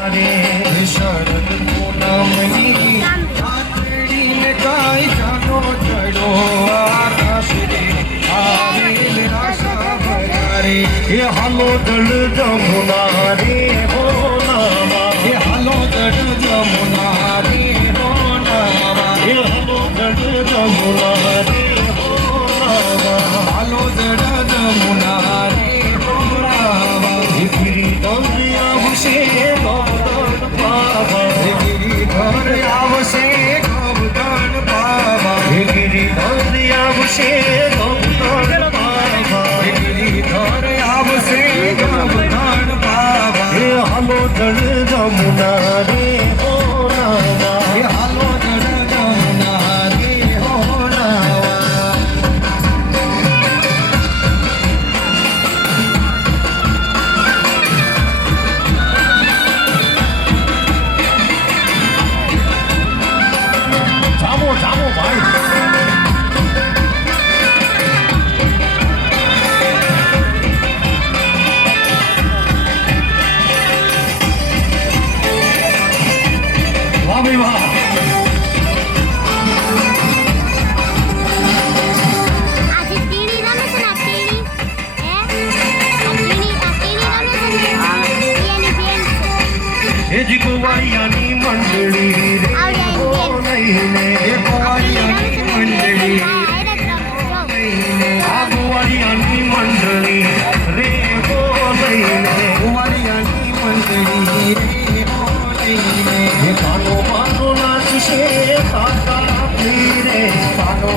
अरे शरद पूनमनी आषाढ़ी काय जानो चढ़ो आकाश रे आवेल आशा भरे ये हालो दल जमुना रे हो नामा ये हालो दल जमुना रे हो नामा ये हालो दल जमुना रे हो नामा हालो दल जमुना रे हो नामा गिरी दौरिया हुसे गिरिधर आवसे गौदान पावा गिरिधर आवसे गौदान पावा गिरिधर आवसे गौदान पावा हे हालो दल जमुना रे हो नावा हे हालो दल जमुना रे हो नावा જામો ભાઈ વાહ ભાઈ વાહ जी कुवारियानी मंडली रे हो नहीं ने कुवारियानी मंडली कुवारियानी मंडली रे हो नहीं ने कुवारियानी मंडली रे हो नहीं ने कानो मानो नाच से काका रे कानो